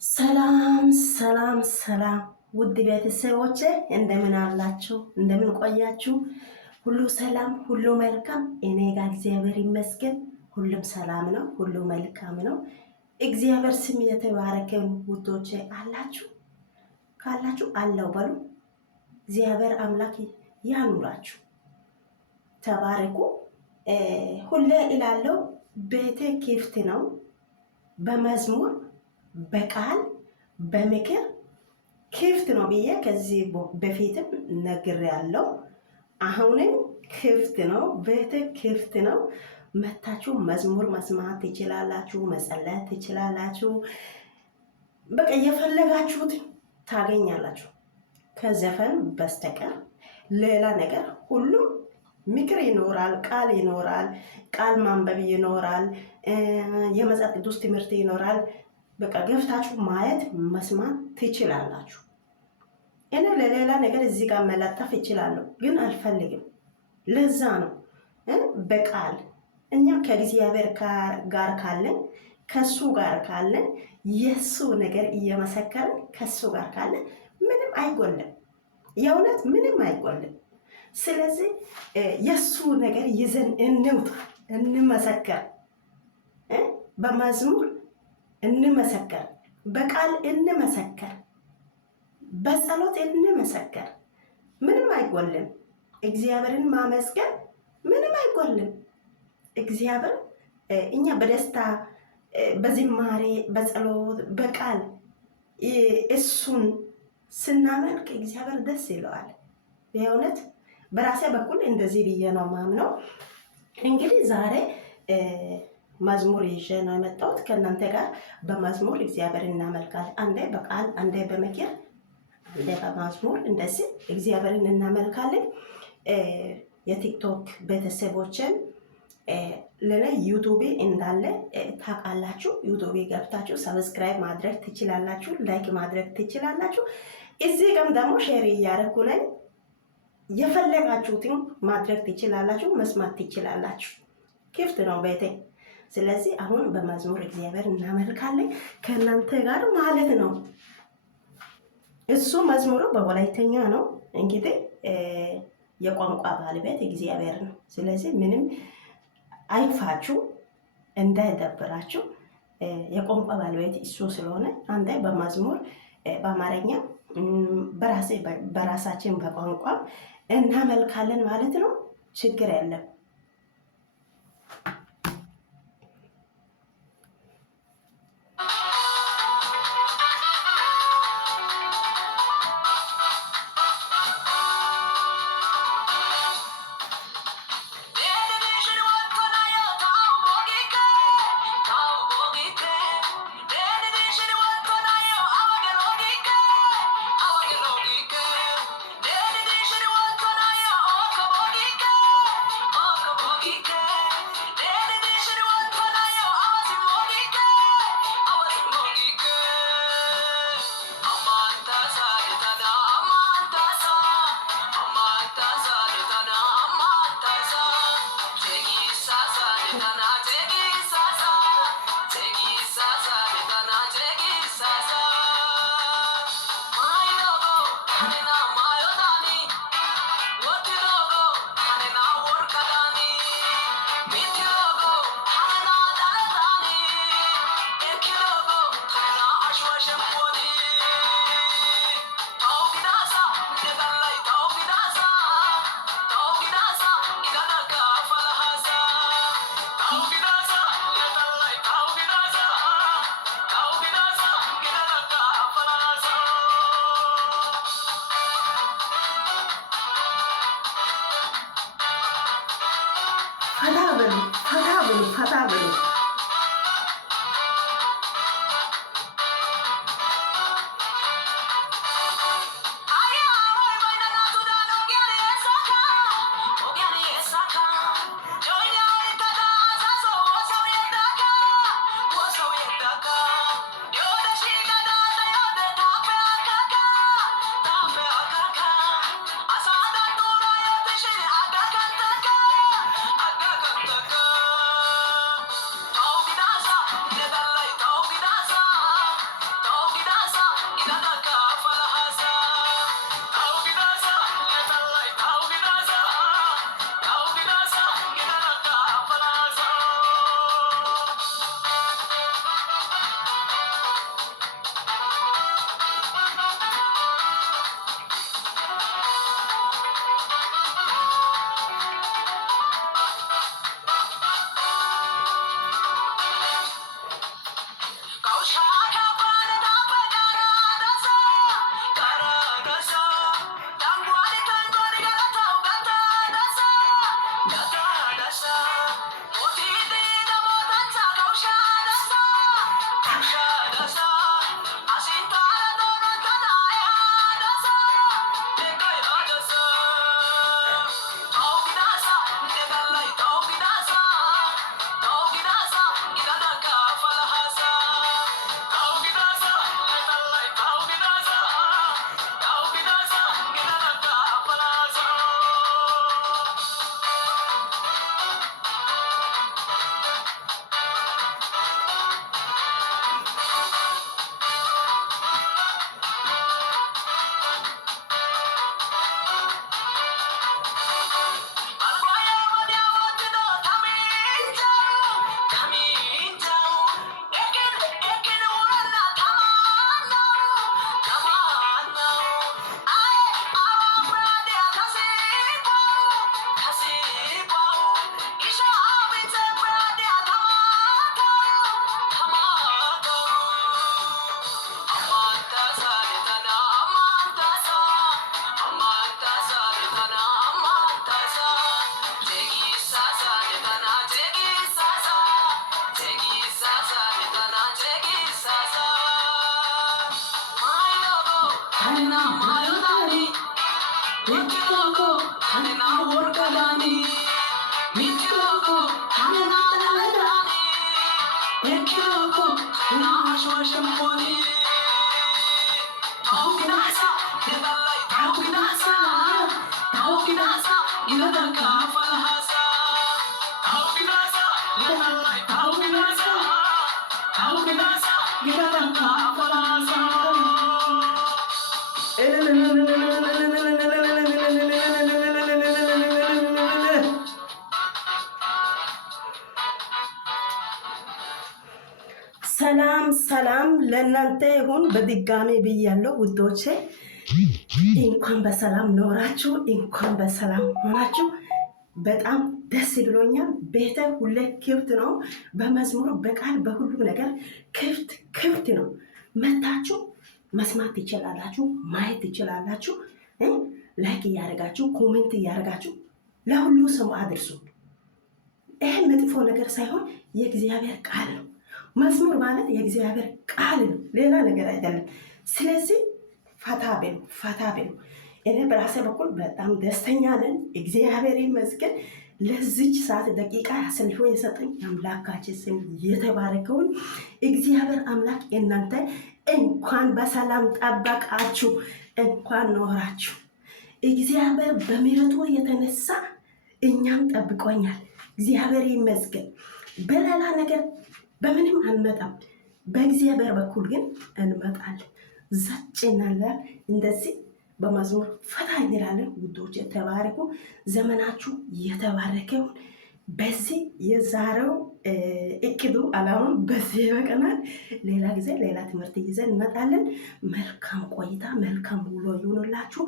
ሰላም ሰላም ሰላም ውድ ቤተሰቦቼ እንደምን አላችሁ? እንደምን ቆያችሁ? ሁሉ ሰላም፣ ሁሉ መልካም። እኔ ጋር እግዚአብሔር ይመስገን ሁሉም ሰላም ነው፣ ሁሉ መልካም ነው። እግዚአብሔር ስም የተባረከ ውዶቼ አላችሁ? ካላችሁ አለው በሉ። እግዚአብሔር አምላክ ያኑራችሁ። ተባረኩ። ሁሌ እላለሁ ቤቴ ክፍት ነው። በመዝሙር በቃል በምክር ክፍት ነው ብዬ ከዚህ በፊትም ነግሬያለሁ። አሁንም ክፍት ነው፣ ቤት ክፍት ነው። መታችሁ መዝሙር መስማት ትችላላችሁ፣ መጸለይ ትችላላችሁ። በቃ የፈለጋችሁት ታገኛላችሁ። ከዘፈን በስተቀር ሌላ ነገር ሁሉም ምክር ይኖራል፣ ቃል ይኖራል፣ ቃል ማንበብ ይኖራል፣ የመጽሐፍ ቅዱስ ትምህርት ይኖራል። በቃ ገብታችሁ ማየት መስማት ትችላላችሁ። እኔ ለሌላ ነገር እዚህ ጋር መለጠፍ እችላለሁ፣ ግን አልፈልግም። ለዛ ነው በቃል እኛ ከእግዚአብሔር ጋር ካለን ከሱ ጋር ካለን የሱ ነገር እየመሰከርን ከሱ ጋር ካለን ምንም አይጎልም፣ የእውነት ምንም አይጎልም። ስለዚህ የሱ ነገር ይዘን እንውጣ፣ እንመሰከር፣ በመዝሙር እንመሰከር፣ በቃል እንመሰከር፣ በጸሎት እንመሰከር። ምንም አይጎልም። እግዚአብሔርን ማመስገን ምንም አይጎልም። እግዚአብሔር እኛ በደስታ በዝማሬ በጸሎት በቃል እሱን ስናመልክ እግዚአብሔር ደስ ይለዋል። የእውነት በራሴ በኩል እንደዚህ ብዬ ነው ማምነው። እንግዲህ ዛሬ መዝሙር ይዤ ነው የመጣሁት። ከእናንተ ጋር በመዝሙር እግዚአብሔር እናመልካለን። አንዴ በቃል አንዴ በምክር አንዴ በመዝሙር እንደዚህ እግዚአብሔርን እናመልካለን። የቲክቶክ ቤተሰቦችን ለኔ ዩቲዩብ እንዳለ ታውቃላችሁ። ዩቲዩብ ገብታችሁ ሰብስክራይብ ማድረግ ትችላላችሁ፣ ላይክ ማድረግ ትችላላችሁ። እዚህ ጋርም ደግሞ ሼር እያደረኩ ነኝ። የፈለጋችሁትን ማድረግ ትችላላችሁ፣ መስማት ትችላላችሁ። ክፍት ነው ቤቴ። ስለዚህ አሁን በመዝሙር እግዚአብሔር እናመልካለን ከእናንተ ጋር ማለት ነው። እሱ መዝሙሩ በወላይተኛ ነው። እንግዲህ የቋንቋ ባለቤት እግዚአብሔር ነው። ስለዚህ ምንም አይፋችሁ፣ እንዳይደብራችሁ። የቋንቋ ባለቤት እሱ ስለሆነ አንዴ በመዝሙር በአማርኛ በራሳችን በቋንቋ እናመልካለን ማለት ነው። ችግር የለም። ሰላም ሰላም ለእናንተ ይሁን። በድጋሚ ብያለሁ ውዶቼ፣ እንኳን በሰላም ኖራችሁ፣ እንኳን በሰላም ሆናችሁ። በጣም ደስ ብሎኛል። ቤተ ሁሌ ክፍት ነው። በመዝሙር በቃል በሁሉ ነገር ክፍት ነው። መታችሁ መስማት ትችላላችሁ፣ ማየት ትችላላችሁ። ላይክ እያደረጋችሁ ኮሜንት እያደረጋችሁ ለሁሉ ሰው አድርሱ። ይሄ መጥፎ ነገር ሳይሆን የእግዚአብሔር ቃል ነው። መዝሙር ማለት የእግዚአብሔር ቃል ነው፣ ሌላ ነገር አይደለም። ስለዚህ ፈታ በሉ። እኔ በራሴ በኩል በጣም ደስተኛ ነን። እግዚአብሔር ይመስገን። ለዚች ሰዓት ደቂቃ አሳልፎ የሰጠኝ አምላካችን ስም የተባረከውን እግዚአብሔር አምላክ እናንተ እንኳን በሰላም ጠበቃችሁ፣ እንኳን ኖራችሁ። እግዚአብሔር በምሕረቱ የተነሳ እኛም ጠብቆኛል። እግዚአብሔር ይመስገን። በሌላ ነገር በምንም አንመጣም፣ በእግዚአብሔር በኩል ግን እንመጣለን። ዘጭናለ እንደዚህ በመዝሙር ፈታ እንላለን። ውዶች የተባረኩ፣ ዘመናችሁ የተባረከውን። በዚህ የዛሬው እቅዱ አላማም በዚህ ይበቃናል። ሌላ ጊዜ ሌላ ትምህርት ይዘን እንመጣለን። መልካም ቆይታ፣ መልካም ውሎ ይሁንላችሁ።